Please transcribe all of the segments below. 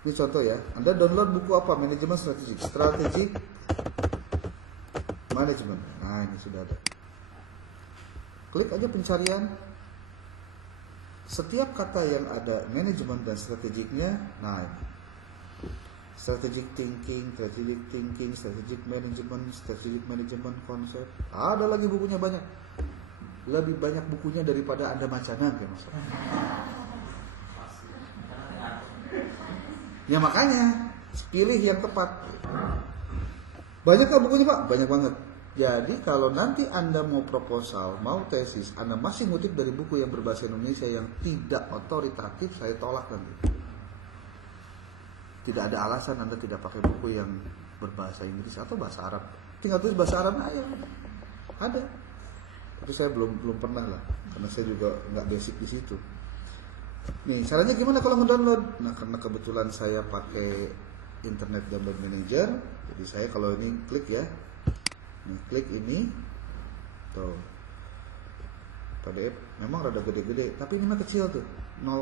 Ini contoh ya. Anda download buku apa? Manajemen strategik. Strategic management. Nah, ini sudah ada. Klik aja pencarian. Setiap kata yang ada manajemen dan strategiknya, nah ini. Strategic thinking, strategic management konsep. Ada lagi bukunya banyak. Lebih banyak bukunya daripada Anda macana kayak Mas. Ya makanya pilih yang tepat. Banyak nggak bukunya Pak? Banyak banget. Jadi kalau nanti Anda mau proposal, mau tesis, Anda masih ngutip dari buku yang berbahasa Indonesia yang tidak otoritatif, saya tolak nanti. Tidak ada alasan Anda tidak pakai buku yang berbahasa Inggris atau bahasa Arab. Tinggal tulis bahasa Arab aja. Ada. Itu saya belum pernah lah, karena saya juga nggak basic di situ. Nih, caranya gimana kalau ngedownload? Nah, karena kebetulan saya pakai Internet Download Manager, jadi saya kalau ini klik ya. Nih, klik ini. Tuh. PDF memang rada gede-gede, tapi ini mah kecil tuh. 10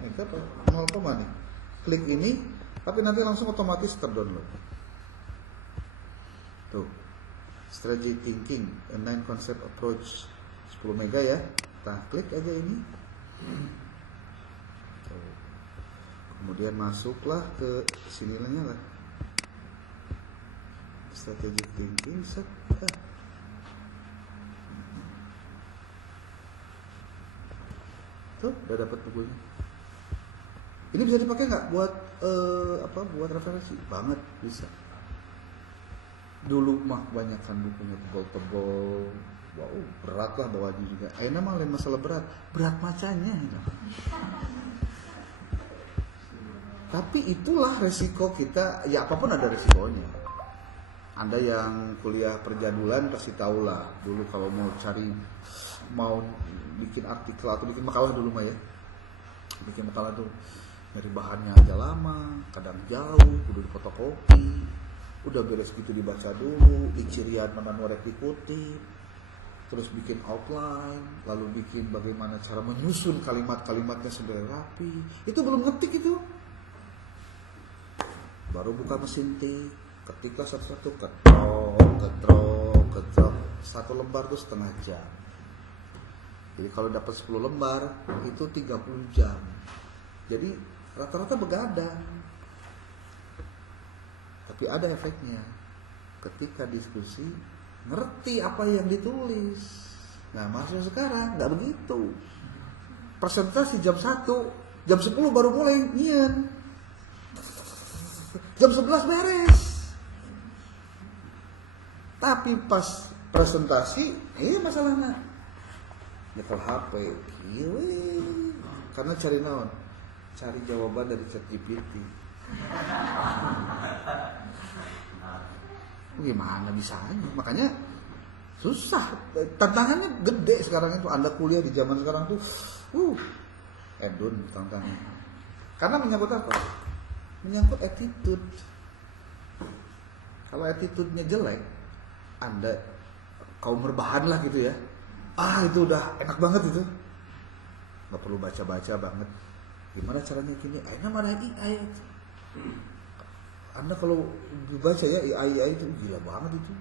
mega atau 0, nih. Klik ini, tapi nanti langsung otomatis terdownload. Tuh. Strategic Thinking, a 9 Concept Approach, 10 mega ya. Nah, klik aja ini. Tuh. Kemudian masuklah ke sininya lah. Strategic Thinking, set. Tuh, udah dapat bukunya. Ini bisa dipakai nggak buat buat referensi? Banget bisa. Dulu mah banyakkan bukunya tebal-tebal. Wow, berat lah bawahnya juga. Akhirnya mah lain masalah berat macanya. Tapi itulah resiko kita. Ya apapun ada resikonya. Anda yang kuliah perjadulan pasti tahu lah. Dulu kalau mau bikin artikel atau bikin makalah dulu mah ya. Bikin makalah tuh dari bahannya aja lama, kadang jauh, udah difotokopi, udah beres gitu dibaca dulu, icirian mana norek dikutip, terus bikin outline, lalu bikin bagaimana cara menyusun kalimat-kalimatnya sampai rapi. Itu belum ngetik itu. Baru buka mesin tik, ketiklah satu-satu, ketrok, satu lembar tuh setengah jam. Jadi kalau dapat 10 lembar itu 30 jam. Jadi rata-rata begadang. Tapi ada efeknya. Ketika diskusi ngerti apa yang ditulis. Nah, maksudnya sekarang nggak begitu. Presentasi jam 1, jam 10 baru mulai nyian. Jam 11 beres. Tapi pas presentasi, masalahnya nyetel HP, karena cari naon, cari jawaban dari ChatGPT. Gimana bisanya? Makanya susah. Tantangannya gede sekarang itu. Anda kuliah di zaman sekarang tuh, edun tantangannya. Karena menyangkut apa? Menyangkut attitude. Kalau attitude-nya jelek, Anda kaum berbahan lah gitu ya. Itu udah enak banget itu. Gak perlu baca-baca banget. Gimana caranya gini? Akhirnya mana AI. Anda kalau baca ya AI itu gila banget itu.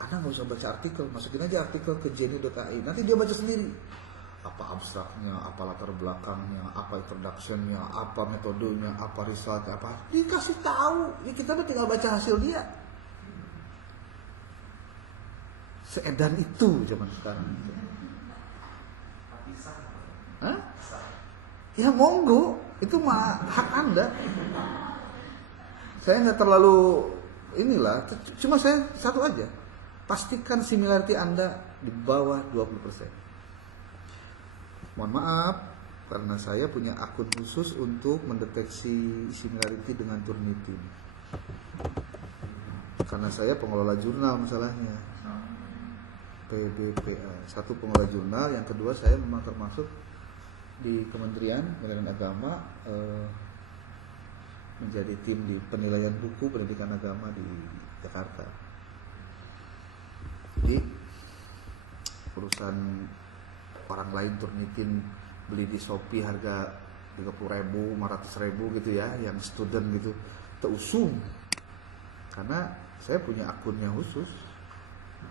Anda gak usah baca artikel, masukin aja artikel ke Geni.ai. Nanti dia baca sendiri. Apa abstraknya, apa latar belakangnya, apa introductionnya, apa metodenya, apa resultnya, apa. Dikasih tahu. Ya kita tinggal baca hasil dia. Seedan itu zaman sekarang. Hah? Ya monggo, itu mah hak Anda. Saya nggak terlalu cuma saya satu aja. Pastikan similarity Anda di bawah 20%. Mohon maaf, karena saya punya akun khusus untuk mendeteksi similarity dengan Turnitin. Karena saya pengelola jurnal masalahnya. PBPA, satu pengelola jurnal, yang kedua saya memang termasuk di Kementerian Agama menjadi tim di penilaian buku pendidikan agama di Jakarta. Jadi perusahaan orang lain Turnitin beli di Shopee harga 30.000, 500.000 gitu ya, yang student gitu terusung, karena saya punya akunnya khusus,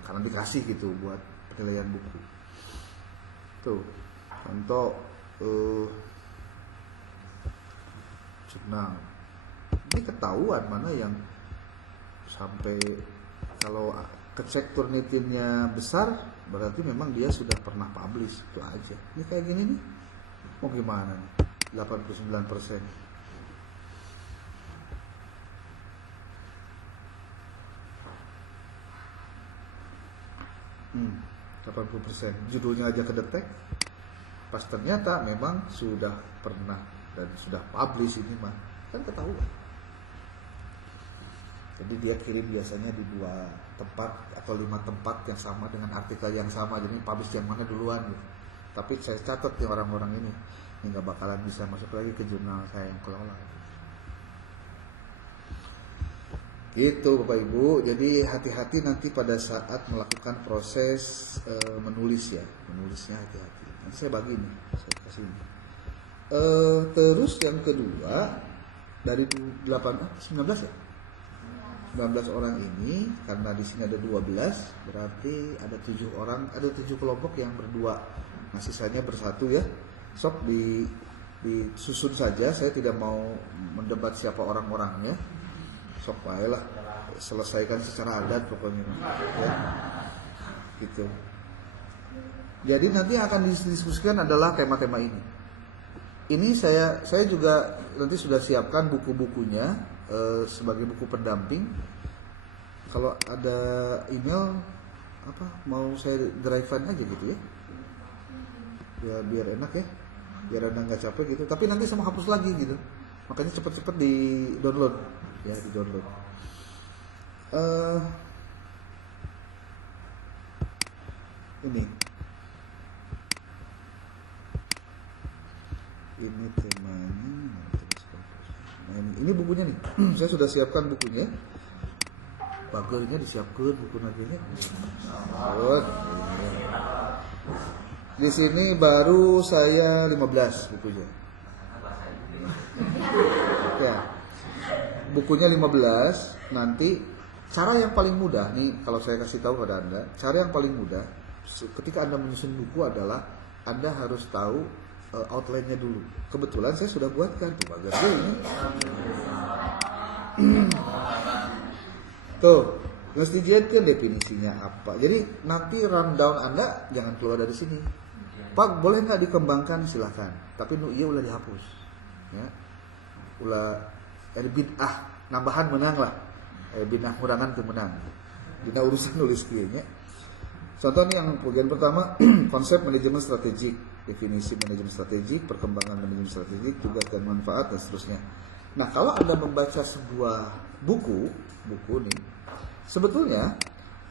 karena dikasih gitu buat penilaian buku. Tuh contoh jurnal, ini ketahuan mana yang sampai, kalau kecek Turnitinnya besar berarti memang dia sudah pernah publish, itu aja. Ini kayak gini nih, mau gimana nih, 89%. 80%, judulnya aja kedetek, pas ternyata memang sudah pernah dan sudah publish, ini mah kan ketahuan. Jadi dia kirim biasanya di 2 tempat atau 5 tempat yang sama dengan artikel yang sama, jadi publish yang mana duluan gitu. Tapi saya catat nih orang-orang ini nggak bakalan bisa masuk lagi ke jurnal saya yang kelola. Gitu Bapak Ibu, jadi hati-hati nanti pada saat melakukan proses menulis ya, menulisnya hati-hati. Nanti saya bagi nih, saya kasih ini. Terus yang kedua, dari 19 ya? 19 orang ini, karena di sini ada 12, berarti ada 7 orang, ada 7 kelompok yang berdua. Nah sisanya bersatu ya. Sok disusun saja, saya tidak mau mendebat siapa orang-orangnya. Sok baiklah, selesaikan secara adat pokoknya ya. Gitu. Jadi nanti akan didiskusikan adalah tema-tema ini. Ini saya juga nanti sudah siapkan buku-bukunya sebagai buku pendamping. Kalau ada email apa mau saya drive-in aja gitu ya. Biar enak ya. Biar Anda nggak capek gitu. Tapi nanti sama hapus lagi gitu. Makanya cepet-cepet di-download ya, di-download. Ini temanya. Nah, ini bukunya nih. Saya sudah siapkan bukunya. Bagernya disiapkan buku naginya. Di sini baru saya 15 bukunya. Ya. Bukunya 15. Nanti cara yang paling mudah nih kalau saya kasih tahu pada Anda, cara yang paling mudah ketika Anda menyusun buku adalah Anda harus tahu outline-nya dulu. Kebetulan saya sudah buatkan tuh bagian ini. Tuh, mesti dijadikan definisinya apa. Jadi nanti rundown Anda jangan keluar dari sini. Pak, boleh nggak dikembangkan? Silakan. Tapi iya ulah dihapus. Ya. Ulah ada bid'ah, nambahan menang lah. Bid'ah kurangan tuh menang. Dina urusan nulis kieunya. Contohnya yang bagian pertama, konsep manajemen strategik, definisi manajemen strategik, perkembangan manajemen strategik, tugas dan manfaat dan seterusnya. Nah, kalau Anda membaca sebuah buku nih, sebetulnya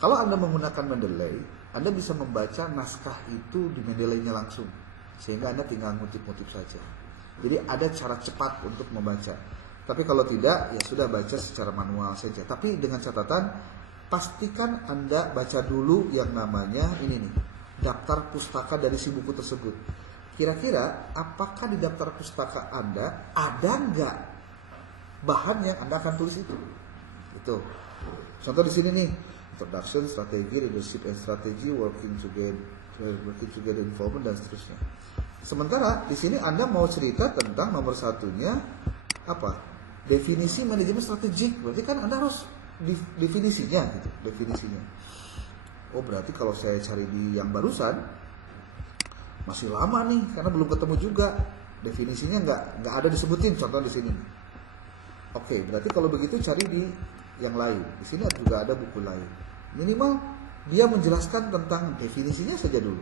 kalau Anda menggunakan Mendeley, Anda bisa membaca naskah itu di Mendeley-nya langsung, sehingga Anda tinggal ngutip-ngutip saja. Jadi ada cara cepat untuk membaca. Tapi kalau tidak, ya sudah baca secara manual saja. Tapi dengan catatan, pastikan Anda baca dulu yang namanya ini nih, daftar pustaka dari si buku tersebut. Kira-kira apakah di daftar pustaka Anda ada nggak bahan yang Anda akan tulis itu? Itu. Contoh di sini nih, introduction, strategi, leadership and strategy, working together involvement dan seterusnya. Sementara di sini Anda mau cerita tentang nomor satunya apa? Definisi manajemen strategik. Berarti kan Anda harus definisinya gitu, definisinya. Oh, berarti kalau saya cari di yang barusan masih lama nih karena belum ketemu juga. Definisinya nggak ada disebutin, contoh di sini. Oke, berarti kalau begitu cari di yang lain. Di sini juga ada buku lain. Minimal dia menjelaskan tentang definisinya saja dulu.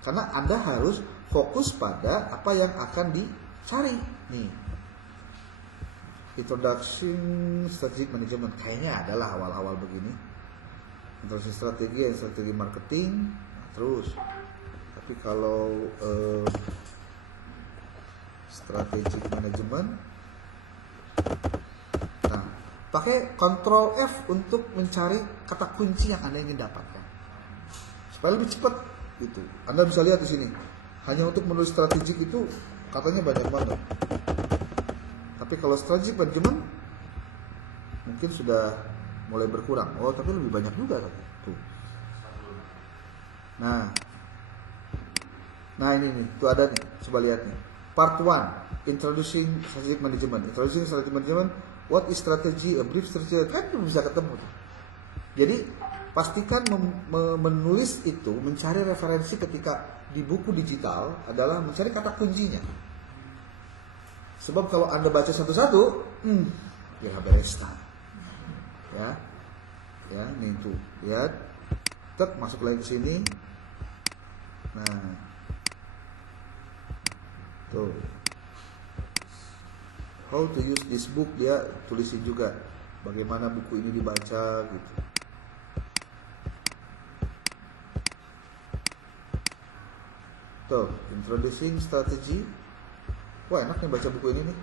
Karena Anda harus fokus pada apa yang akan dicari nih. Introduction Strategic Management kayaknya adalah awal-awal begini. Introduction strategi marketing, terus. Tapi kalau strategic management, nah, pakai Ctrl F untuk mencari kata kunci yang Anda ingin dapatkan supaya lebih cepat. Gitu. Anda bisa lihat di sini. Hanya untuk menulis strategik itu katanya banyak banget. Tapi kalau strategic management mungkin sudah mulai berkurang. Oh, tapi lebih banyak juga tuh. Nah ini nih, tuh ada nih, coba lihat nih. Part 1, Introducing Strategic Management. Introducing Strategic Management, what is strategy, a brief strategy, kan bisa ketemu tuh. Jadi pastikan menulis itu, mencari referensi ketika di buku digital adalah mencari kata kuncinya. Sebab kalau Anda baca satu-satu, ya beres. Ya, nih tuh, lihat, masuk lagi ke sini. Nah, tuh, how to use this book, dia tulisin juga bagaimana buku ini dibaca gitu. Tuh, introducing strategy. Wah, enak nih baca buku ini nih.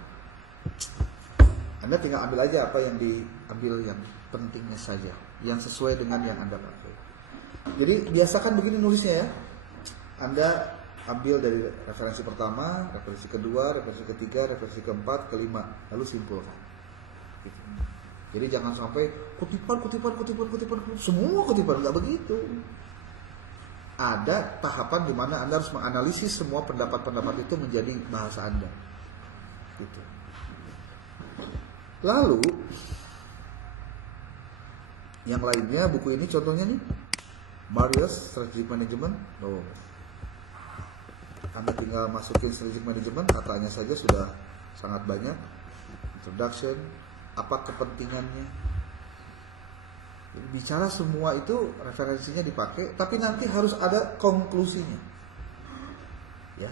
Anda tinggal ambil aja apa yang diambil, yang pentingnya saja, yang sesuai dengan yang Anda pakai. Jadi biasakan begini nulisnya ya. Anda ambil dari referensi pertama, referensi kedua, referensi ketiga, referensi keempat, kelima, lalu simpulkan. Gitu. Jadi jangan sampai kutipan, semua kutipan, nggak begitu. Ada tahapan di mana Anda harus menganalisis semua pendapat-pendapat itu menjadi bahasa Anda. Gitu. Lalu yang lainnya, buku ini contohnya nih, Marius Strategic Management. Oh, Anda tinggal masukin Strategic Management, katanya saja sudah sangat banyak. Introduction, apa kepentingannya. Jadi bicara semua itu referensinya dipakai, tapi nanti harus ada konklusinya. Ya,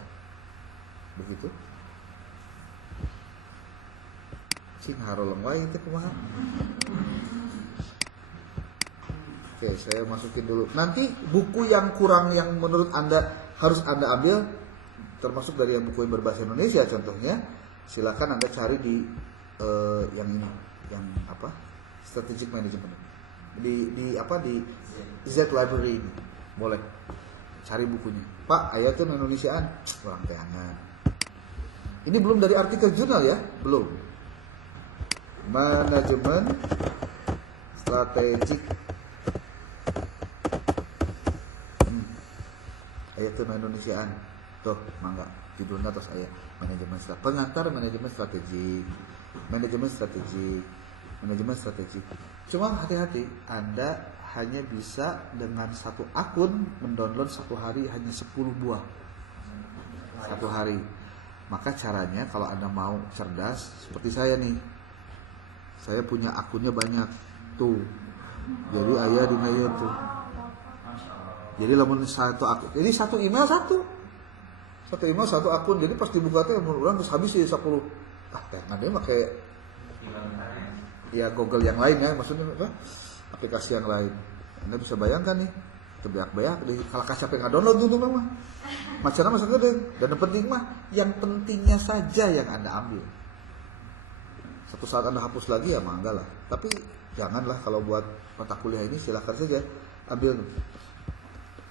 begitu. Cing harolong wae itu kumaha. Oke, saya masukin dulu. Nanti buku yang kurang yang menurut Anda harus Anda ambil, termasuk dari yang buku yang berbahasa Indonesia contohnya, silakan Anda cari di yang ini, yang apa? Strategic Management. Di Z Library ini. Boleh cari bukunya. Pak, aya tuh Indonesiaan, kurang teangan. Ini belum dari artikel jurnal ya, belum. Manajemen strategik. Aya tuh Indonesiaan. Tuh, mangga judulnya terus aya manajemen strategi. Pengantar manajemen strategi. Cuma hati-hati, Anda hanya bisa dengan satu akun mendownload satu hari hanya 10 buah. Satu hari. Maka caranya kalau Anda mau cerdas seperti saya nih. Saya punya akunnya banyak tuh. Jadi ayah di mail tuh. Jadi lamun satu akun. Jadi satu email satu akun. Jadi pas dibuka teh orang terus habis ya 10. Teh ngade make ya Google yang lain ya, maksudnya apa? Aplikasi yang lain. Anda bisa bayangkan nih, terbeak-beak di kalau capek nggak-download tuh mah. Macam masa gede. Dan yang penting mah, yang pentingnya saja yang Anda ambil. Satu saat Anda hapus lagi ya mangga lah. Tapi janganlah, kalau buat mata kuliah ini silakan saja ambil.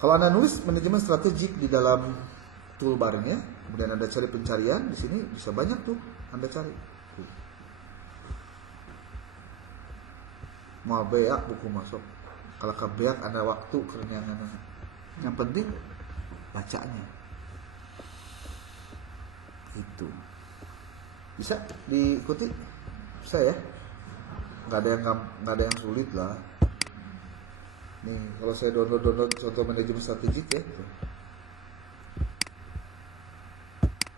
Kalau Anda nulis manajemen strategik di dalam toolbarnya, kemudian Anda cari pencarian di sini bisa banyak tuh Anda cari. Mau beak buku masuk. Kalau ke beak Anda waktu kerenyangan. Yang penting bacanya. Itu bisa diikuti. Bisa ya, nggak ada yang sulit lah. Nih kalau saya download contoh manajemen strategik ya,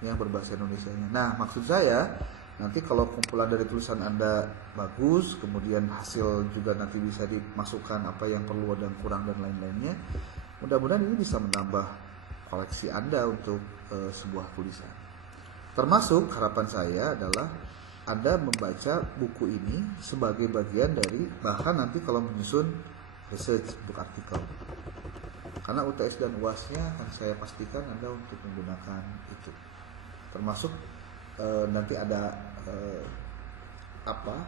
yang berbahasa Indonesianya. Nah maksud saya nanti kalau kumpulan dari tulisan Anda bagus, kemudian hasil juga nanti bisa dimasukkan apa yang perlu dan kurang dan lain-lainnya. Mudah-mudahan ini bisa menambah koleksi Anda untuk sebuah tulisan. Termasuk harapan saya adalah Anda membaca buku ini sebagai bagian dari, bahkan nanti kalau menyusun research book artikel. Karena UTS dan UAS-nya akan saya pastikan Anda untuk menggunakan itu. Termasuk nanti ada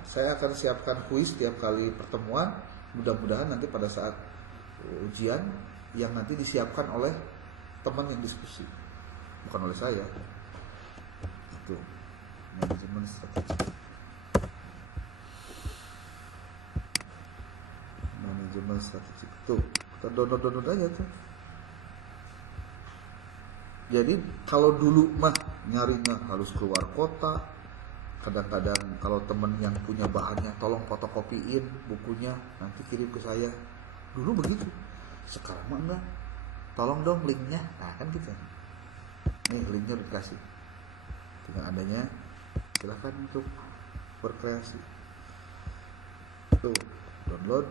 saya akan siapkan kuis tiap kali pertemuan. Mudah-mudahan nanti pada saat ujian yang nanti disiapkan oleh teman yang diskusi, bukan oleh saya. Manajemen strategik. Manajemen strategik tuh, kita download aja tuh. Jadi kalau dulu mah nyarinya harus keluar kota, kadang-kadang kalau temen yang punya bahannya tolong fotokopiin bukunya nanti kirim ke saya, dulu begitu. Sekarang mah enggak, tolong dong linknya, nah kan gitu. Nih linknya udah dikasih, dengan adanya silahkan untuk berkreasi. Tuh download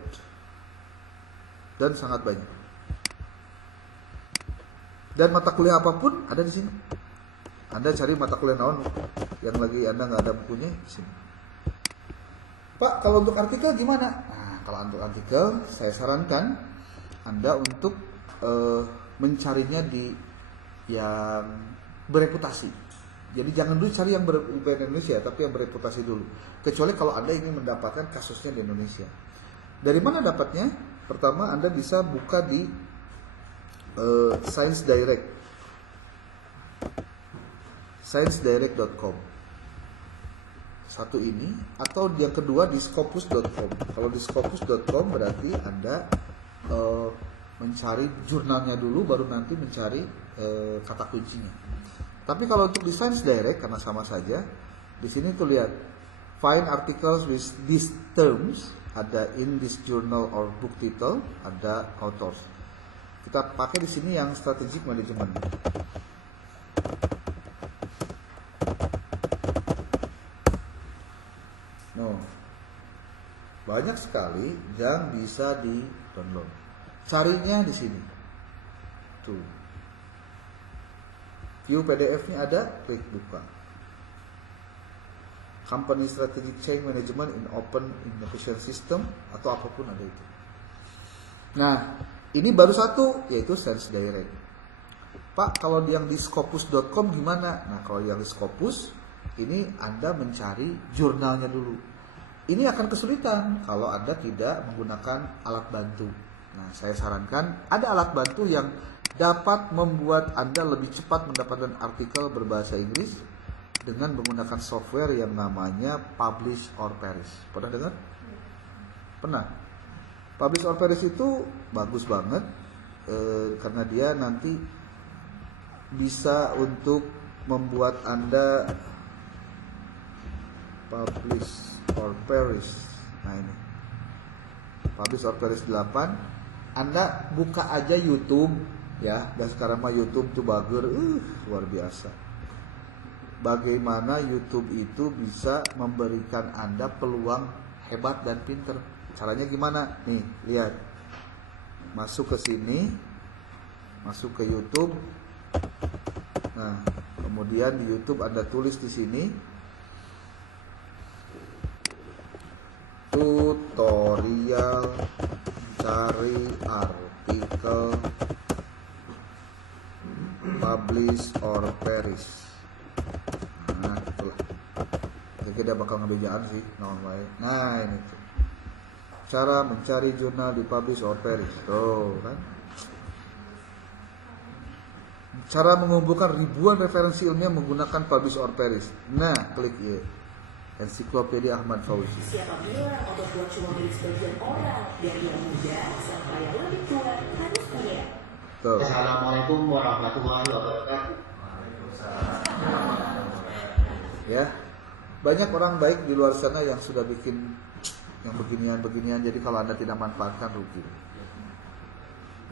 dan sangat banyak. Dan mata kuliah apapun ada di sini. Anda cari mata kuliah naon yang lagi Anda nggak ada bukunya di sini. Pak, kalau untuk artikel gimana? Nah, kalau untuk artikel saya sarankan Anda untuk mencarinya di yang bereputasi. Jadi jangan dulu cari yang berbahasa Indonesia, tapi yang bereputasi dulu. Kecuali kalau Anda ingin mendapatkan kasusnya di Indonesia. Dari mana dapatnya? Pertama, Anda bisa buka di Science Direct, sciencedirect.com. Satu ini, atau yang kedua di scopus.com. Kalau di scopus.com berarti Anda mencari jurnalnya dulu, baru nanti mencari kata kuncinya. Tapi kalau untuk di Science Direct karena sama saja, di sini tuh lihat find articles with these terms, ada in this journal or book title, ada authors. Kita pakai di sini yang strategic management. No, banyak sekali yang bisa di download. Carinya di sini. Tuh. View PDF-nya ada, klik buka. Company Strategic Change Management in Open Innovation System atau apapun ada itu. Nah, ini baru satu, yaitu Science Direct. Pak, kalau yang di scopus.com gimana? Nah, kalau yang di Scopus, ini Anda mencari jurnalnya dulu. Ini akan kesulitan kalau Anda tidak menggunakan alat bantu. Nah, saya sarankan ada alat bantu yang dapat membuat Anda lebih cepat mendapatkan artikel berbahasa Inggris dengan menggunakan software yang namanya Publish or Perish. Pernah dengar? Pernah? Publish or Perish itu bagus banget karena dia nanti bisa untuk membuat Anda Publish or Perish. Nah ini Publish or Perish 8. Anda buka aja YouTube ya, dan sekarang mah YouTube tuh bager, luar biasa. Bagaimana YouTube itu bisa memberikan Anda peluang hebat dan pinter. Caranya gimana? Nih, lihat. Masuk ke sini. Masuk ke YouTube. Nah, kemudian di YouTube Anda tulis di sini tutorial cari artikel Publish or Perish. Nah, itulah. Jadi dia bakal ngebejaan sih, Nah, ini tuh. Cara mencari jurnal di Publish or Perish. Tuh, kan? Cara mengumpulkan ribuan referensi ilmiah menggunakan Publish or Perish. Nah, klik ya. Ensiklopedia Ahmad Fauzi. Siapa bilang otot kuat cuma milik sebagian orang? Dari yang muda sampai yang lebih tua harus punya. Tuh. Assalamualaikum warahmatullahi wabarakatuh. Ya, banyak orang baik di luar sana yang sudah bikin yang beginian-beginian. Jadi kalau Anda tidak manfaatkan rugi.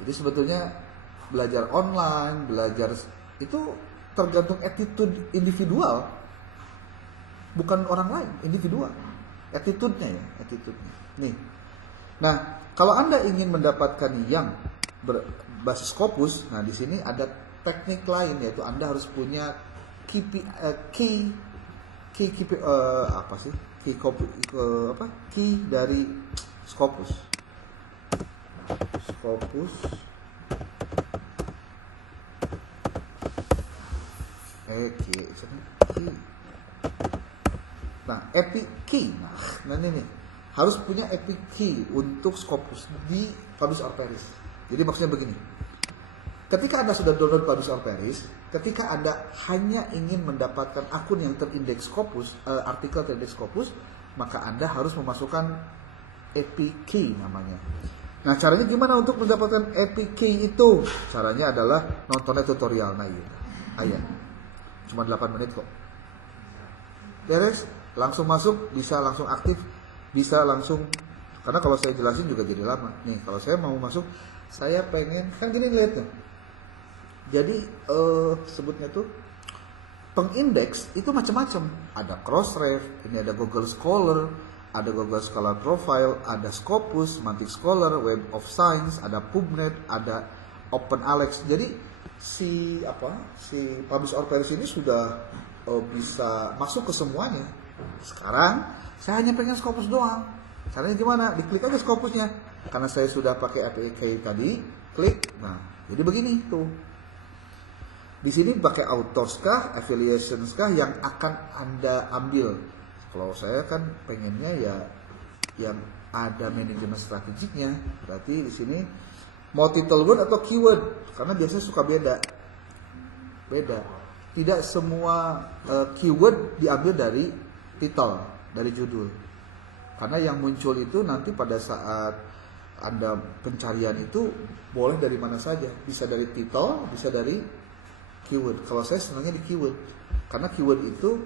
Jadi sebetulnya belajar online, belajar itu tergantung attitude individual, bukan orang lain, individual. Attitude-nya ya, attitude-nya. Nih. Nah, kalau Anda ingin mendapatkan yang berbasis Scopus, nah di sini ada teknik lain, yaitu Anda harus punya key dari Scopus. Key. Nah, epic key. Nah ini nih. Harus punya epic key untuk Scopus di Publish or Perish. Jadi maksudnya begini. Ketika Anda sudah download Publish or Perish, Ketika Anda hanya ingin mendapatkan akun yang terindeks Scopus, artikel terindeks Scopus, maka Anda harus memasukkan API key namanya. Nah, caranya gimana untuk mendapatkan API key itu? Caranya adalah nontonnya tutorial. Nah, iya. Ayo. Cuma 8 menit kok. Beres, langsung masuk, bisa langsung aktif, bisa langsung. Karena kalau saya jelasin juga jadi lama. Nih, kalau saya mau masuk, saya pengen, kan gini lihatnya. Jadi sebutnya tuh pengindeks itu macam-macam. Ada Crossref, ini ada Google Scholar, ada Google Scholar Profile, ada Scopus, Semantic Scholar, Web of Science, ada PubMed, ada OpenAlex. Jadi si Publish or Perish ini sudah bisa masuk ke semuanya. Sekarang saya hanya pengen Scopus doang. Caranya gimana? Diklik aja Scopusnya. Karena saya sudah pakai API tadi, klik. Nah, jadi begini tuh. Di sini pakai authors kah, affiliations kah yang akan Anda ambil. Kalau saya kan pengennya ya yang ada manajemen strategiknya. Berarti di sini mau title word atau keyword, karena biasanya suka beda. Tidak semua keyword diambil dari title, dari judul. Karena yang muncul itu nanti pada saat Anda pencarian itu boleh dari mana saja. Bisa dari title, bisa dari keyword. Kalau saya senangnya di keyword, karena keyword itu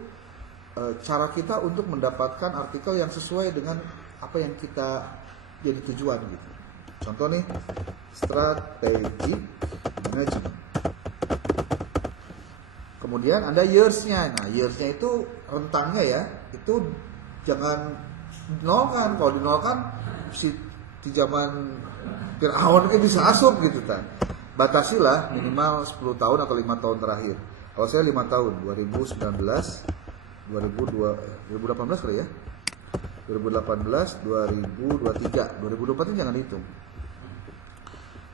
cara kita untuk mendapatkan artikel yang sesuai dengan apa yang kita jadi tujuan gitu. Contoh nih, strategic management. Kemudian ada years-nya. Nah, years-nya itu rentangnya ya, itu jangan dinolkan. Kalau dinolkan di zaman Fir'aun bisa asup gitu kan. Batasilah minimal 10 tahun atau 5 tahun terakhir. Kalau saya 5 tahun, 2018 kali ya. 2018, 2023, 2024 jangan hitung.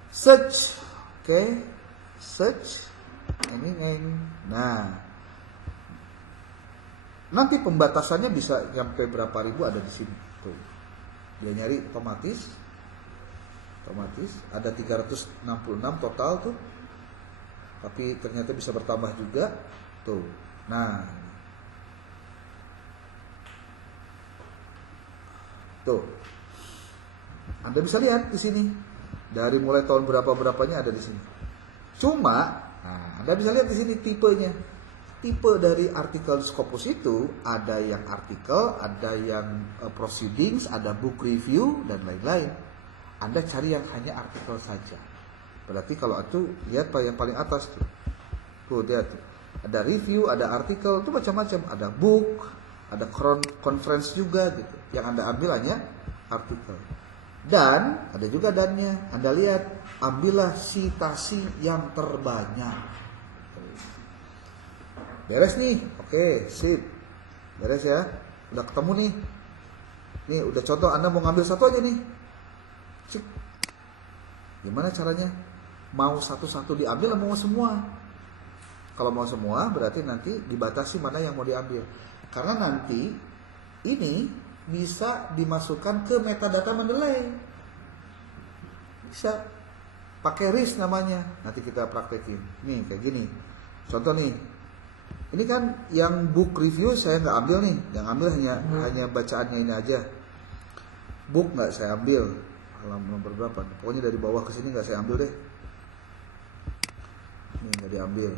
Search, oke, search, ini. Nah, nanti pembatasannya bisa sampai berapa ribu ada di sini. Tuh, dia nyari otomatis ada 366 total tuh, tapi ternyata bisa bertambah juga tuh. Nah, tuh Anda bisa lihat di sini dari mulai tahun berapanya ada di sini. Cuma, nah, Anda bisa lihat di sini tipenya. Tipe dari artikel Scopus itu ada yang artikel, ada yang proceedings, ada book review dan lain-lain. Anda cari yang hanya artikel saja. Berarti kalau itu lihat yang paling atas tuh. Tuh lihat tuh. Ada review, ada artikel, itu macam-macam. Ada book, ada conference juga gitu. Yang Anda ambil hanya artikel. Dan ada juga dannya. Anda lihat, ambillah citasi yang terbanyak. Beres nih. Oke, sip. Beres ya. Udah ketemu nih. Nih udah contoh, Anda mau ngambil satu aja nih. Cik. Gimana caranya? Mau satu-satu diambil atau mau semua? Kalau mau semua berarti nanti dibatasi mana yang mau diambil. Karena nanti ini bisa dimasukkan ke metadata Mendeley. Bisa pakai RIS namanya. Nanti kita praktekin. Nih kayak gini. Contoh nih. Ini kan yang book review saya nggak ambil nih. Yang ambil hanya bacaannya ini aja. Book nggak saya ambil. Halaman nomor berapa? Pokoknya dari bawah ke sini nggak saya ambil deh. Ini nggak diambil.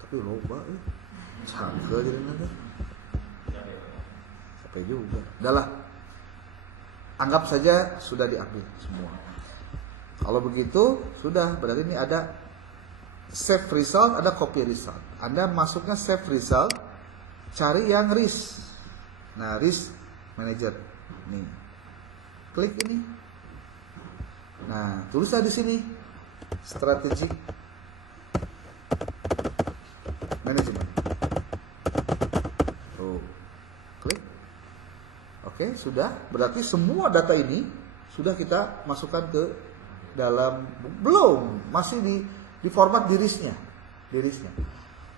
Tapi loba, sangka jadi nanti. Sampai juga. Udahlah. Anggap saja sudah diambil semua. Kalau begitu sudah, berarti ini ada save result, ada copy result. Anda masuknya save result, cari yang RIS. Nah, risk manager. Nih. Klik ini. Nah, tulislah di sini strategic management. Tuh. Klik. Oke, sudah. Berarti semua data ini sudah kita masukkan ke dalam, belum, masih di format di RIS-nya.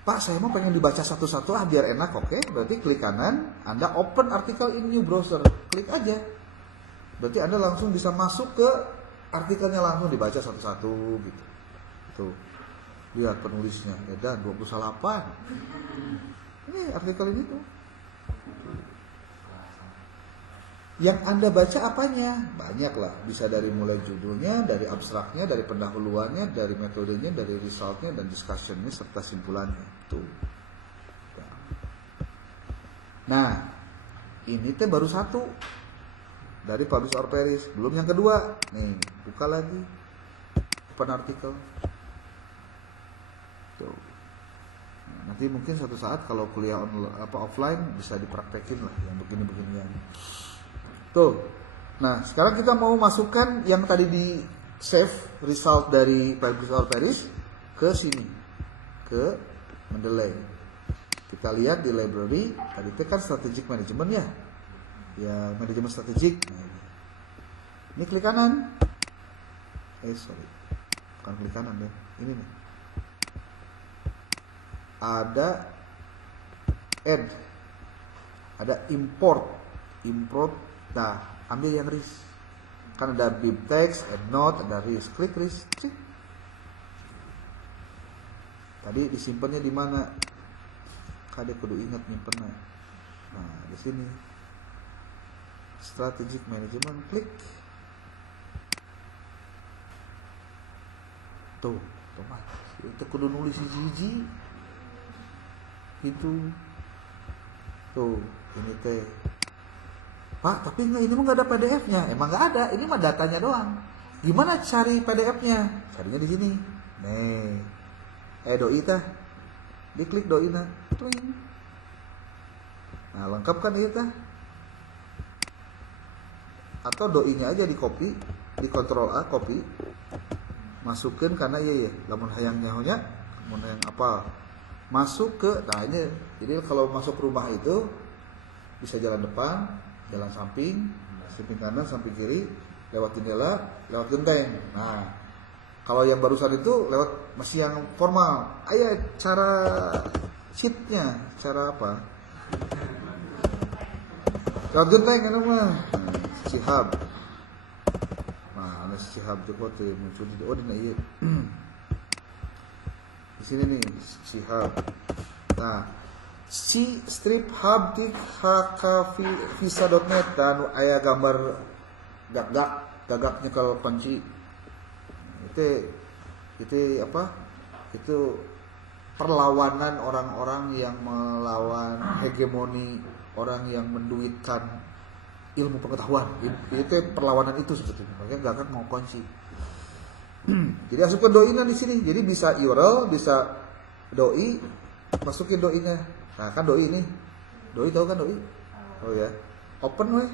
Pak, saya mau pengen dibaca satu-satu biar enak, oke? Berarti klik kanan, Anda open artikel in new browser, klik aja. Berarti Anda langsung bisa masuk ke artikelnya langsung dibaca satu-satu gitu. Tuh. Lihat penulisnya, Edan 28. Ini artikel ini tuh. Yang Anda baca apanya? Banyak lah. Bisa dari mulai judulnya, dari abstraknya, dari pendahuluannya, dari metodenya, dari resultnya, dan discussionnya, serta simpulannya. Tuh. Nah, ini teh baru satu dari Publish or Perish. Belum yang kedua. Nih, buka lagi. Open artikel. Tuh. Nah, nanti mungkin suatu saat kalau kuliah offline bisa dipraktekin lah yang begini-beginian. Tuh. Nah, sekarang kita mau masukkan yang tadi di save result dari Publish or Perish ke sini. Ke Mendeley. Kita lihat di library, tadi itu kan strategic management ya. Ya, manajemen strategik. Nah, ini klik kanan. Sorry. Bukan klik kanan ya. Ini nih. Ada add. Ada import. Nah, ambil yang RIS. Kan ada bib text, add note, ada RIS. Klik RIS. Cik. Tadi disimpannya di mana? Kade kudu ingat nyimpennya. Nah, di sini. Strategic management, klik. Tuh, otomatis. Itu kudu nulis hiji-hiji. Itu. Tuh, ini teh. Pak, tapi ini mah nggak ada PDF-nya. Emang nggak ada, ini mah datanya doang. Gimana cari PDF-nya? Carinya di sini. Nih. Doi tah. Diklik doi na. Nah, lengkap kan itu tah? Atau doi-nya aja di copy, di Ctrl A copy. Masukin karena iya lamun hayang nyahonya, lamun hayang apa? Masuk ke, nah ini. Jadi kalau masuk rumah itu bisa jalan depan, jalan samping kanan, samping kiri, lewat jendela, lewat genteng. Nah, kalau yang barusan itu lewat masih yang formal. Ayo cara sheet-nya, cara apa? Lewat genteng kan mah. Sihab. Nah, ada Sihab juga tuh muncul di iya. Di sini nih Sihab. Nah, si strip hub di hkvisa.net dan aya gambar gagak nyekel kunci. Itu apa? Itu perlawanan orang-orang yang melawan hegemoni orang yang menduitkan ilmu pengetahuan. Itu perlawanan itu sebetulnya. Makanya gagak mau kunci. Jadi masukkan doi-nya di sini. Jadi bisa URL, bisa doi, masukin doi-nya. Nah, kan doi ini. Doi tahu kan doi? Oh ya. Open weh.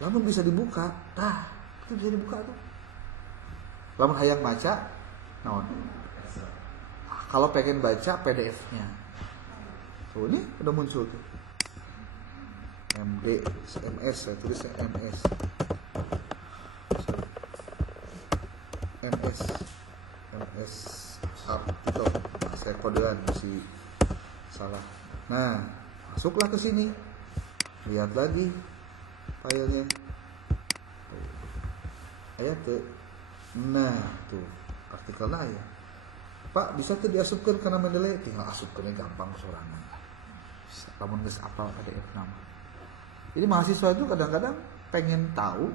Lamun bisa dibuka. Nah, itu bisa dibuka tuh. Lamun hayang baca, naon? Kalau pengen baca PDF-nya. Tuh ini udah muncul tuh. MD, MS, saya tulis MS. MS artikel. Nah, saya kodean masih salah. Nah, masuklah ke sini. Lihat lagi filenya. Ayat tuh. Nah, tuh artikelnya ya. Pak, bisa tuh diasupkan karena Mendeley, tinggal asupkannya gampang sorangan. Lamun geus apal PDF nama. Jadi mahasiswa itu kadang-kadang pengen tahu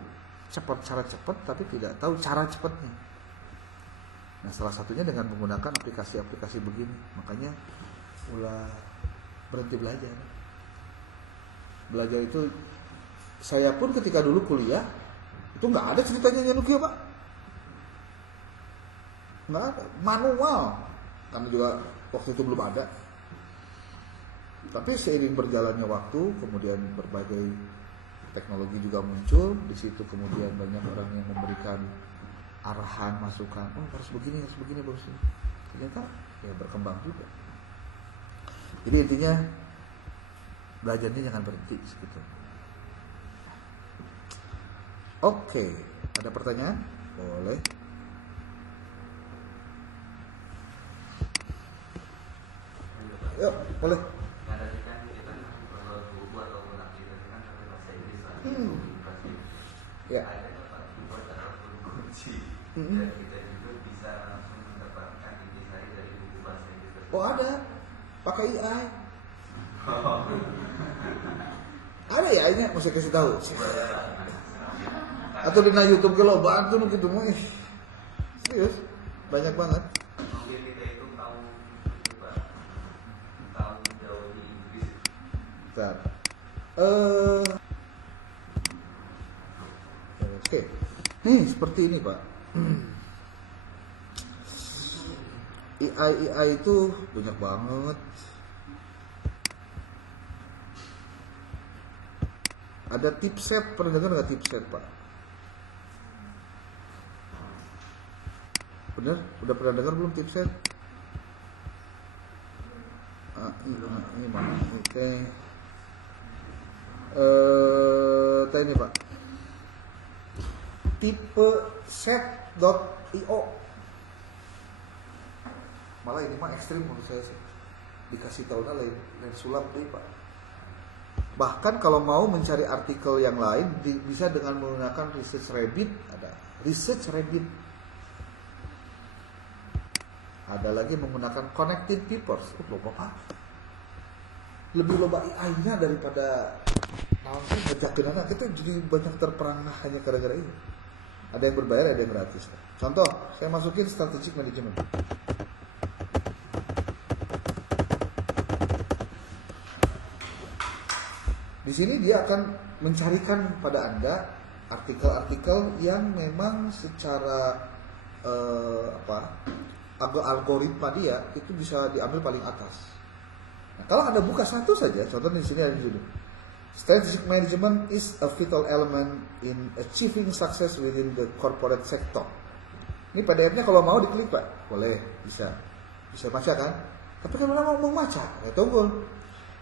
cara cepat tapi tidak tahu cara cepatnya. Nah, salah satunya dengan menggunakan aplikasi-aplikasi begini. Makanya ulah berhenti belajar. Belajar itu saya pun ketika dulu kuliah itu nggak ada ceritanya Yanukia, Pak. Nggak ada, manual. Karena juga waktu itu belum ada. Tapi seiring berjalannya waktu, kemudian berbagai teknologi juga muncul. Di situ kemudian banyak orang yang memberikan arahan, masukan. Oh, harus begini, harus ini. Ternyata ya berkembang juga. Jadi intinya belajarnya jangan berhenti gitu. Oke, ada pertanyaan? Boleh. Yuk, boleh. Ya. Mm-mm. Dan kita juga bisa langsung mendapatkan intisari dari buku bahasa Inggris tersebut. Oh ada, pakai AI. Ada ya ini mesti kasih tahu. Atau di YouTube kalau bantu gitu mah. Serius, banyak banget. Mungkin kita itu tahu coba tahu jauh di Inggris. Bentar. Oke. Nih seperti ini Pak. AI itu banyak banget. Ada tipset, pernah dengar nggak tipset Pak? Bener? Udah pernah dengar belum tipset? Ini mana? Oke. Ini Pak. Tipe set.io. Malah ini mah ekstrim menurut saya sih. Dikasih tahu lain sulap deh Pak. Bahkan kalau mau mencari artikel yang lain bisa dengan menggunakan Research Rabbit. Ada Research Rabbit. Ada lagi menggunakan Connected Papers. Loba Pak. Lebih loba AI-nya daripada langsung ngejakin anak. Kita jadi banyak terperangah hanya gara-gara ini. Ada yang berbayar, ada yang gratis. Contoh, saya masukin strategic management. Di sini dia akan mencarikan pada Anda artikel-artikel yang memang secara algoritma dia itu bisa diambil paling atas. Nah, kalau Anda buka satu saja, contoh di sini ada judul Strategic Management is a vital element in achieving success within the corporate sector. Ini PDF-nya kalau mau diklik Pak, boleh, bisa baca kan? Tapi kan mana mau baca, ya tunggu.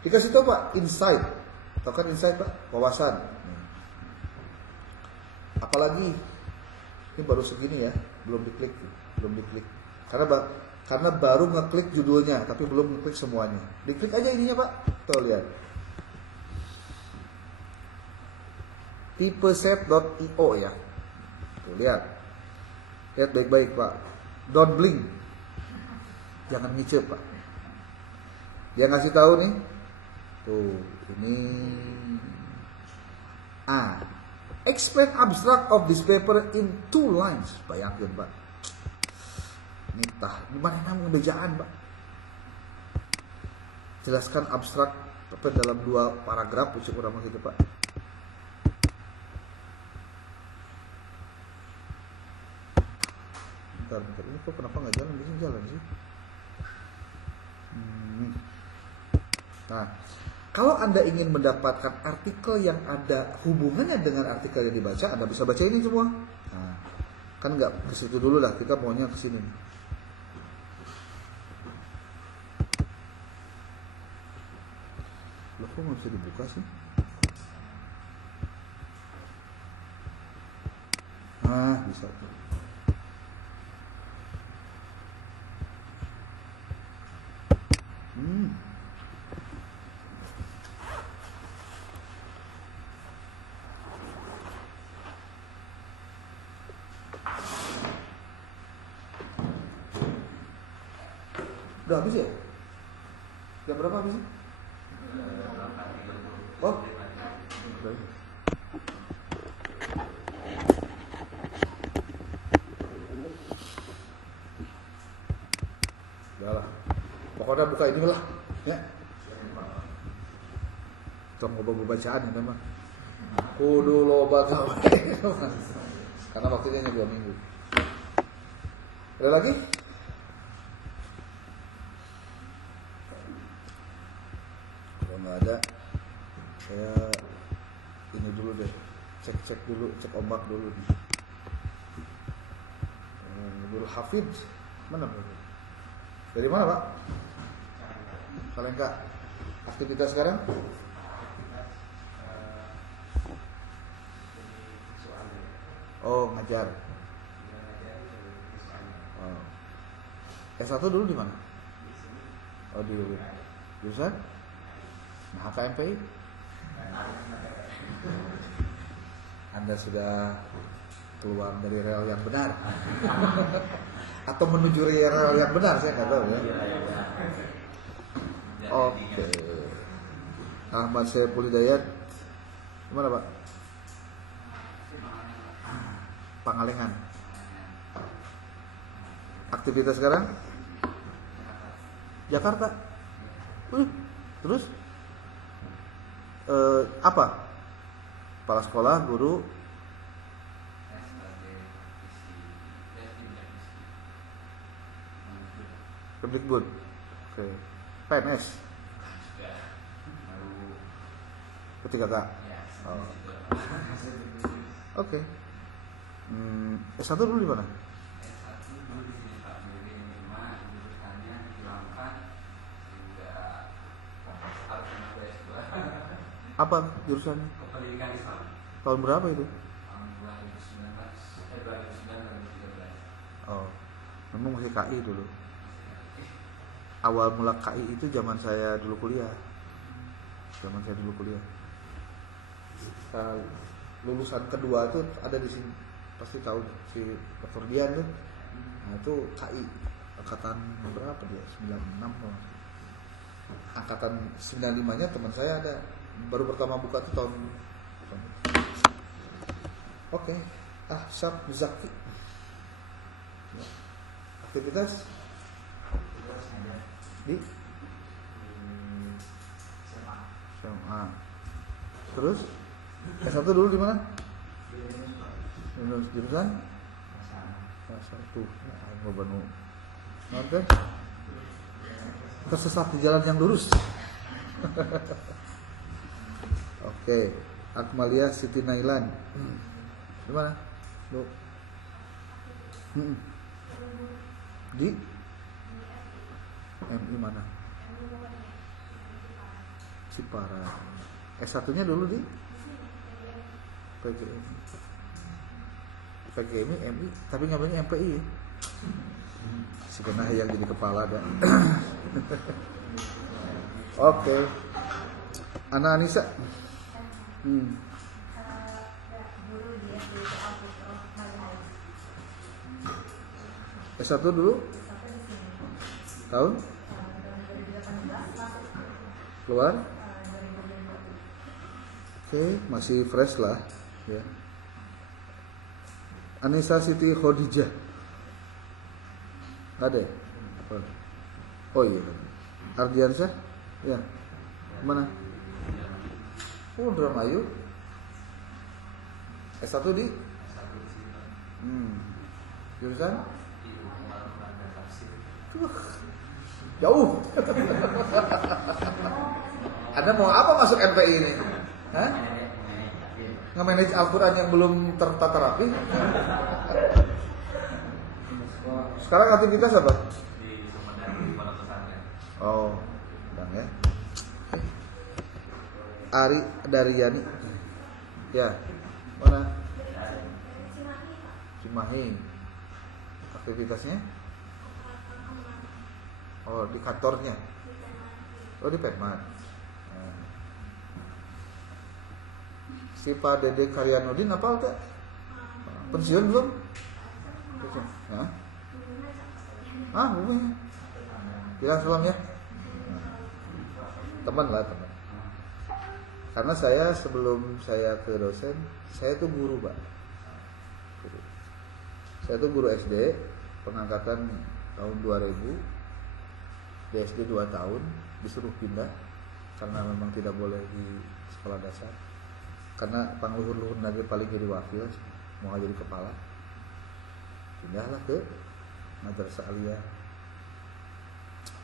Dikasih tahu Pak, insight. Tahu kan insight Pak? Wawasan. Apalagi ini baru segini ya, belum diklik. Karena baru ngeklik judulnya, tapi belum ngeklik semuanya. Diklik aja ininya Pak. Tuh lihat. Tipeset.io ya. Tuh lihat. Lihat baik-baik Pak. Don't blink. Jangan ngicep Pak. Dia ngasih tahu nih. Tuh, ini explain abstract of this paper in 2 lines. Bayangkan Pak. Nitah, gimana namanya bejaan Pak? Jelaskan abstrak dalam 2 paragraf, ucap orang gitu Pak. Bentar, ini kok kenapa nggak jalan? Bisa jalan sih. Nah, kalau Anda ingin mendapatkan artikel yang ada hubungannya dengan artikel yang dibaca, Anda bisa baca ini semua. Nah, kan nggak ke situ dulu lah, kita maunya ke sini. Loh, kok nggak bisa dibuka sih? Nah, bisa. Udah habis ya? Jam berapa habis? Oh, udah lah. Pokoknya buka ini lah, ya. Tong ngobrol bacaan ya mah. Kudu loba tahu. Karena waktunya hanya 2 minggu. Ada lagi? Kalau nggak ada, saya ini dulu deh, cek dulu, cek ombak dulu. Nurul Hafidz, mana Pak? Dari mana Pak? Salengka. Aktivitas sekarang? Oh, ngajar. Oh. S1 dulu di mana? Oh, di UIN. Jurusan? Nah, HKMPI? Anda sudah keluar dari rel yang benar atau menuju rel yang benar, saya nggak tahu ya. Oke. Ahmad Saiful Hidayat gimana Pak? Pangalengan. Aktivitas sekarang? Jakarta. Terus? Apa? Kepala sekolah, guru? Kemdikbud. Oke. PNS. Ketiga Kak. Oh. Oke. S1 dulu di mana? Apa jurusannya? Pendidikan Islam. Tahun berapa itu? Tahun 2013. Oh, memang masih KI dulu. Awal mula KI itu zaman saya dulu kuliah. Lulusan kedua tuh ada di sini, pasti tahu si Dr. Dian tuh. Nah itu KI angkatan berapa dia? 96 kalau. Angkatan 95-nya teman saya ada. Baru pertama buka tuh tahun. Oke. Syaf Zaki. Aktivitas di SMA. Terus S1 dulu di mana? Jurusan? S1. Gua banu. Oke. Tersesat di jalan yang lurus. Oke. Akmalia Siti Nailan. Di mana? Lu. Di MI mana? Cipara. S1-nya dulu di PGMI, MI, tapi ngambilnya MPI ya. Si pernah yang jadi kepala ada. Oke. Ana Anissa. S1 dulu tahun keluar. Oke, masih fresh lah ya. Anissa Siti Khadijah. Ada ya? Oh iya. Ardiansyah? Ya. Mana? Oh, Indramayu. S1 di? Jurusan? Jauh. Anda mau apa masuk MPI ini? Hah? Nge-manage Al-Quran yang belum tertata rapi? Sekarang aktivitas apa? Di Sumedang di Pondok Pesantren. Oh, bang ya. Ari Daryani. Ya, mana? Cimahi. Aktivitasnya? Oh, di kantornya. Oh, di Penmat. Si Pak Dede Karyanudin apa enggak? Pensiun belum? Hah? Belum. Bilang salam ya. Teman lah, teman. Karena saya sebelum saya ke dosen, saya tuh guru, Pak. Saya tuh guru SD, pengangkatan tahun 2000. Di SD 2 tahun, disuruh pindah karena memang tidak boleh di sekolah dasar. Karena pangluhur-luhur lagi paling jadi wakil, mau jadi kepala. Pindahlah ke Madrasah Aliyah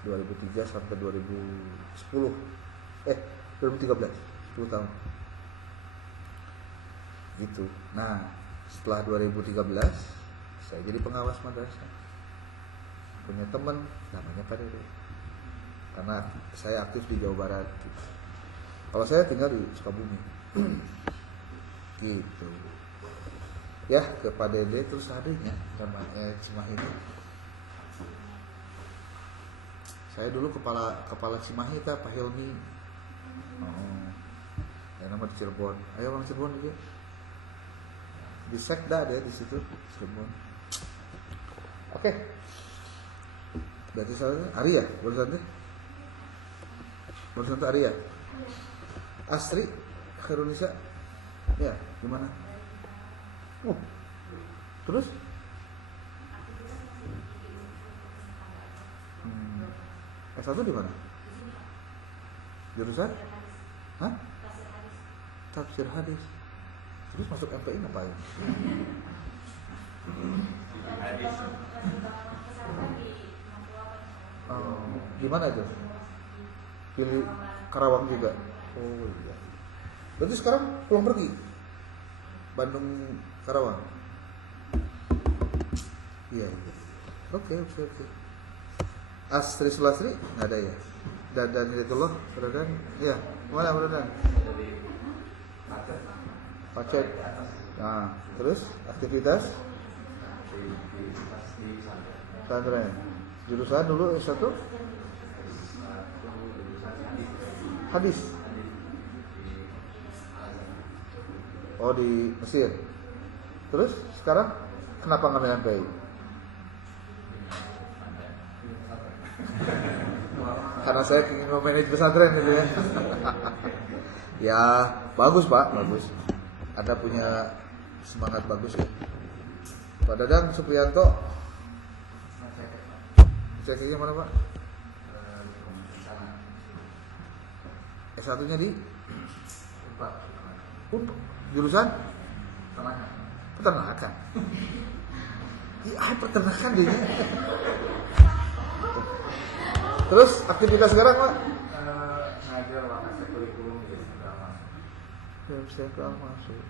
2003 sampai 2010. 2013, 10 tahun. Gitu. Nah, setelah 2013 saya jadi pengawas madrasah. Punya teman namanya Pak Dede. Karena saya aktif di Jawa Barat gitu. Kalau saya tinggal di Sukabumi. Gitu. Ya, ke Pak Dede terus adanya namanya Cimahi ini. Saya dulu kepala Cimahi Pak Hilmi. Oh. Ya nama di Cirebon. Ayo orang Cirebon juga. Di Sekda deh di situ Cirebon. Oke. Berarti saya Arya, barusan teh. Barusan teh Arya. Astri Khairunisa. Ya, gimana? Terus? S1 di mana? Jurusan? Hah? Tafsir hadis. Terus masuk MPI ngapain? Gimana itu? Pilih Karawang juga. Oh iya. Berarti sekarang pulang pergi? Bandung Karawang. Iya. Oke. Astri Sulasri nggak ada ya? Dan Hidayatullah Beradan? Iya. Mana Beradan? Pacet. Nah, terus aktivitas? Pesantren. Jurusan dulu S1? Hadis. Oh di Mesir. Terus sekarang kenapa ngambil MPI? Karena saya ingin memanage pesantren gitu ya. Ya bagus Pak, bagus. Anda punya semangat bagus ya. Pak Dadang Supriyanto, ceknya mana Pak? S1-nya di jurusan peternakan. Iya, peternakan deh. Terus aktivitas sekarang Pak? Ngajar wakasnya kurikulum gitu sudah masuk.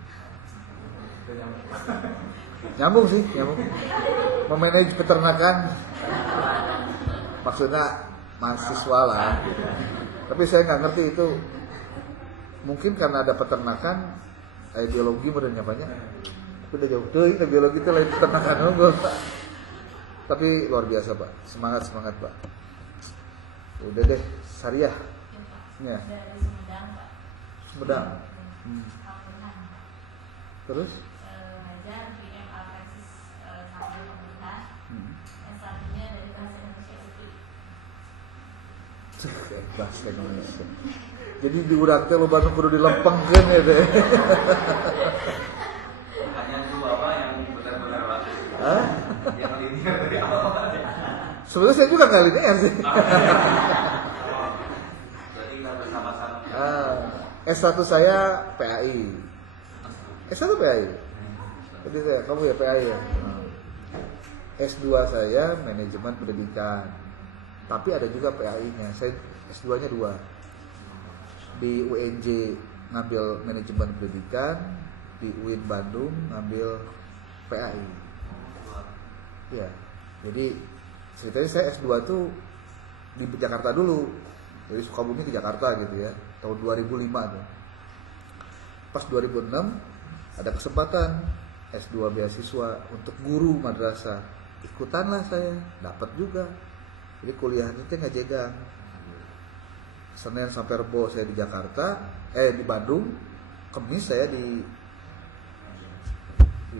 Nyambung sih. Memanage peternakan. Maksudnya mahasiswa lah. Tapi saya nggak ngerti itu. Mungkin karena ada peternakan, biologi modernnya banyak. Tapi udah jauh deh, biologi itu lain peternakan unggul. Tapi luar biasa Pak, semangat Pak. Udah deh, Syariah. Ya. Dari Sumedang Pak. Sumedang. Kampungan. Terus? Ngajar di Alexis sambil pemerintah. Yang satunya dari bahasa Indonesia UPI. Bahasa Indonesia. Jadi di urang teh lo Bandung kudu dilempengkeun ya teh. Hanya dua Pak yang benar-benar Pak. Hah? Yang linear dari awal. Sebenarnya saya juga nggak linear sih. Jadi kita bersama-sama. S1 saya PAI. S1 PAI. Jadi saya, kamu ya PAI ya. S2 saya manajemen pendidikan. Tapi ada juga PAI-nya. Saya S2-nya 2. Di UNJ ngambil manajemen pendidikan, di UIN Bandung ngambil PAI. Ya. Jadi ceritanya saya S2 tuh di Jakarta dulu. Dari Sukabumi ke Jakarta gitu ya. Tahun 2005 tuh. Pas 2006 ada kesempatan S2 beasiswa untuk guru madrasah. Ikutanlah saya, dapat juga. Jadi kuliahnya itu ngajegang. Senin sampai Rebo saya di Jakarta, di Bandung. Kamis saya di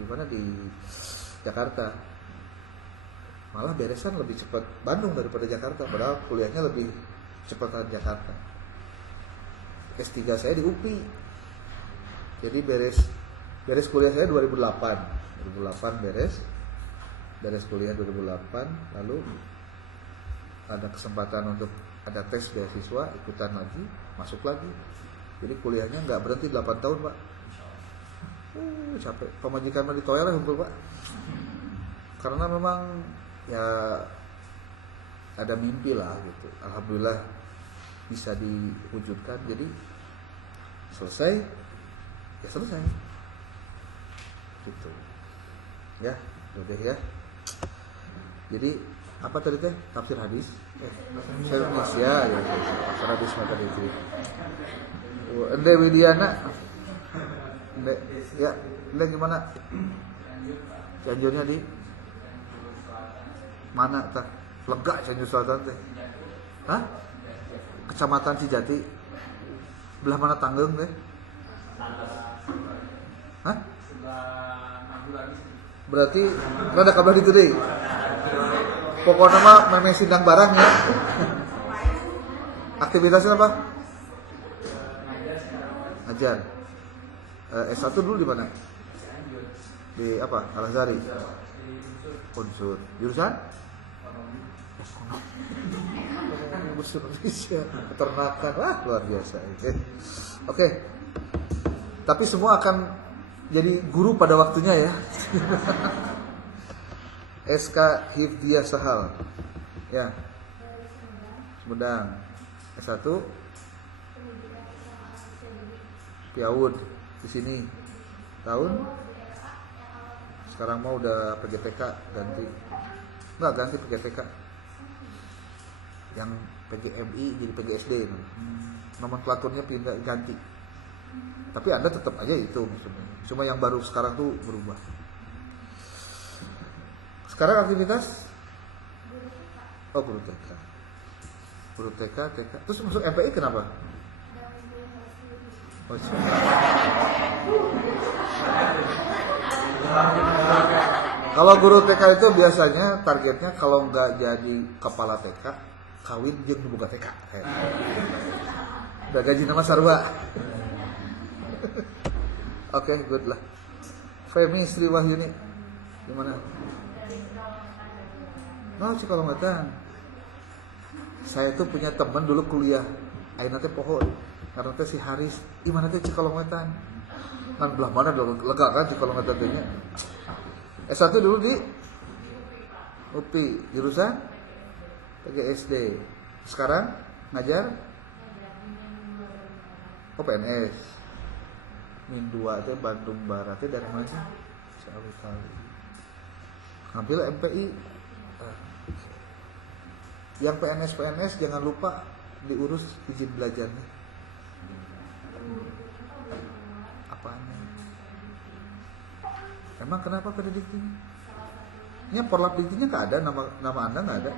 mana di Jakarta. Malah beresan lebih cepat Bandung daripada Jakarta, padahal kuliahnya lebih cepat Jakarta. S3 saya di UPI. Jadi beres kuliah saya 2008 beres kuliah 2008, lalu ada kesempatan untuk ada tes beasiswa, ikutan lagi, masuk lagi. Jadi kuliahnya nggak berhenti 8 tahun Pak. Capek. Pemajikan mah ditoel lah unggul Pak. Karena memang ya ada mimpi lah gitu. Alhamdulillah bisa diwujudkan. Jadi selesai gitu ya, udah ya. Jadi apa tadi teh? Tafsir hadis saya Indonesia ya, tafsir hadis mata itu. Ende Widiana Ende gimana? Cianjurnya di mana tah? Lega Cianjur Selatan teh. Hah? Kecamatan Cijati. Belah mana Tanggeng teh? Hah? Sebelah Berarti rada kabar itu deh. Pokoknya mah memang sidang barang ya. Aktivitasnya apa? Ngajar. S1 dulu di mana? Di apa? Al-Azhari. Unsur. Jurusan? Bahasa Indonesia, peternakan, luar biasa. Oke. Tapi semua akan jadi guru pada waktunya ya. SK Hifdiyah Sahal. Ya. Sumedang. S1 Piawud di sini. Tahun sekarang mau udah PGTK ganti. Enggak ganti PGTK. Yang PGMI jadi PGSD. Nomenklaturnya pindah ganti. Tapi Anda tetap aja itu. Cuma yang baru sekarang tuh berubah. Sekarang aktivitas guru TK. Guru TK. Terus masuk MPI kenapa? Kalau guru TK itu biasanya targetnya kalau nggak jadi kepala TK, kawin jeung buka TK. Udah gaji nama sarua. Oke, good lah. Femi Sri Wahyuni gimana? Cikalongwetan. Saya tuh punya teman dulu kuliah. Ayeuna teh poho. Karena teh si Haris, mana teh Cikalongwetan. Kan belah mana lega kan Cikalongwetan teh nya. S1 dulu di UPI, jurusan PGSD. Sekarang ngajar PNS. Min 2 teh Bandung Barat teh dari mana sih? Sekali. Ngambil MPI. Yang PNS jangan lupa diurus izin belajarnya. Apanya? Emang kenapa kedidiktinya? Ini porlap diktinya nggak ada, nama Anda nggak ada.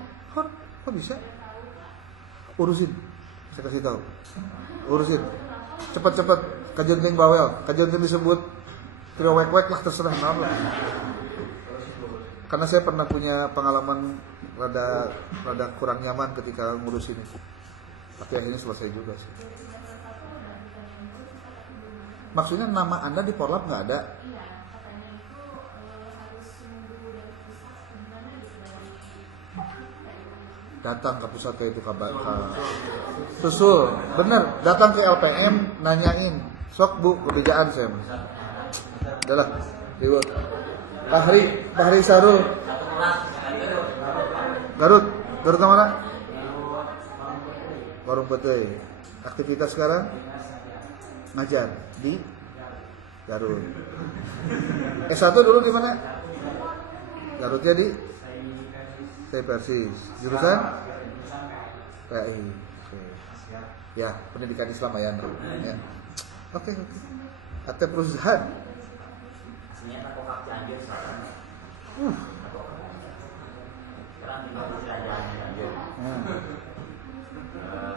Kok bisa? Urusin, saya kasih tahu. Urusin, cepat. Kajenting bawel, kajenting disebut trio wek lah terserah nama. Karena saya pernah punya pengalaman rada kurang nyaman ketika ngurusin itu. Tapi akhirnya selesai juga sih. Maksudnya nama Anda di porlap nggak ada? Datang ke pusat itu kabar. Susul, bener. Datang ke LPM, nanyain. Sok bu, kebijakan saya. Udahlah, ribut. Bahri Sarul. Garut mana? Warung Pete. Aktivitas sekarang ngajar di Garut. S1 dulu di mana? Garutnya di Persis. Jurusan PI. Ya, pendidikan Islam ya. Oke. Ate perusahaan.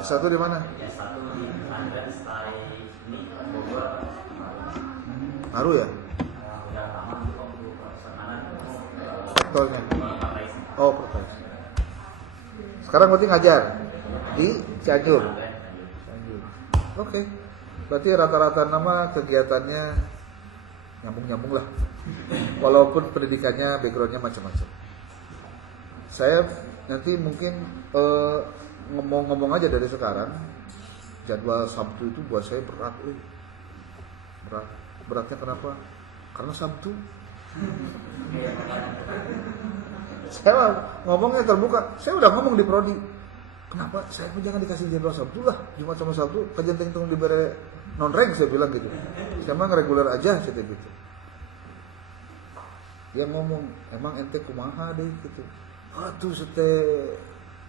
Satu di mana? Satu di Andra Stay ini Bogor. Baru ya? Sektornya. Oh, protes. Sekarang berarti ngajar di Cianjur. Oke. Berarti rata-rata nama kegiatannya nyambung lah. Walaupun pendidikannya, backgroundnya macam-macam. Saya nanti mungkin ngomong aja dari sekarang. Jadwal Sabtu itu buat saya berat. Beratnya kenapa? Karena Sabtu. Saya ngomongnya terbuka. Saya udah ngomong di prodi. Kenapa? Saya pun jangan dikasih jadwal Sabtu lah. Jumat sama Sabtu kejenteng tong diberi non-reg, saya bilang gitu. Saya mah reguler aja saya gitu. Dia ngomong, emang ente kumaha deh gitu. Aduh sete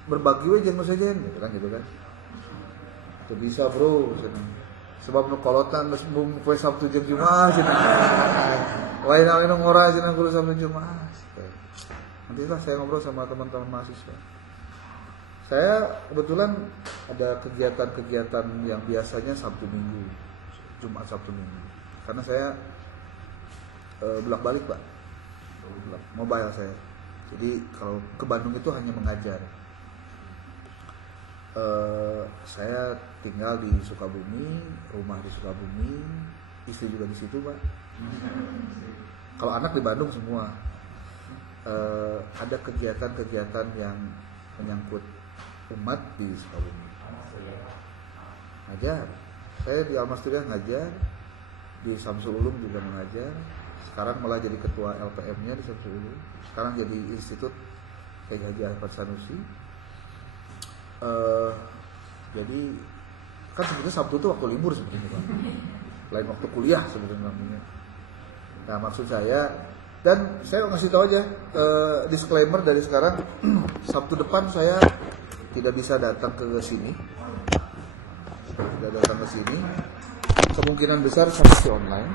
berbagi we jeung saja gitu kan. Itu bisa bro. Sebab nu kolotan geus poe Sabtu jeung Jumat cenah. Lain ngora cenah kudu Sabtu Jumat. Nantilah saya ngobrol sama teman-teman mahasiswa. Saya kebetulan ada kegiatan-kegiatan yang biasanya Sabtu Minggu, Jumat Sabtu Minggu. Karena saya bolak-balik Pak. mobile saya. Jadi kalau ke Bandung itu hanya mengajar. Saya tinggal di Sukabumi, rumah di Sukabumi, istri juga di situ, Pak. Kalau anak di Bandung semua. Ada kegiatan-kegiatan yang menyangkut umat di Sukabumi. Ngajar. Saya di Almasturiah ngajar, di Samsul Ulum juga mengajar. Sekarang malah jadi ketua LPM-nya di Samsul Ulum. Sekarang jadi Institut Kiai Haji Ahmad Sanusi. Jadi kan sebetulnya Sabtu itu waktu libur sebenarnya, Pak. Lain waktu kuliah sebenarnya namanya. Nah, maksud saya, dan saya ngasih tahu aja disclaimer dari sekarang, Sabtu depan saya tidak bisa datang ke sini. Tidak datang ke sini. Kemungkinan besar saya masih online.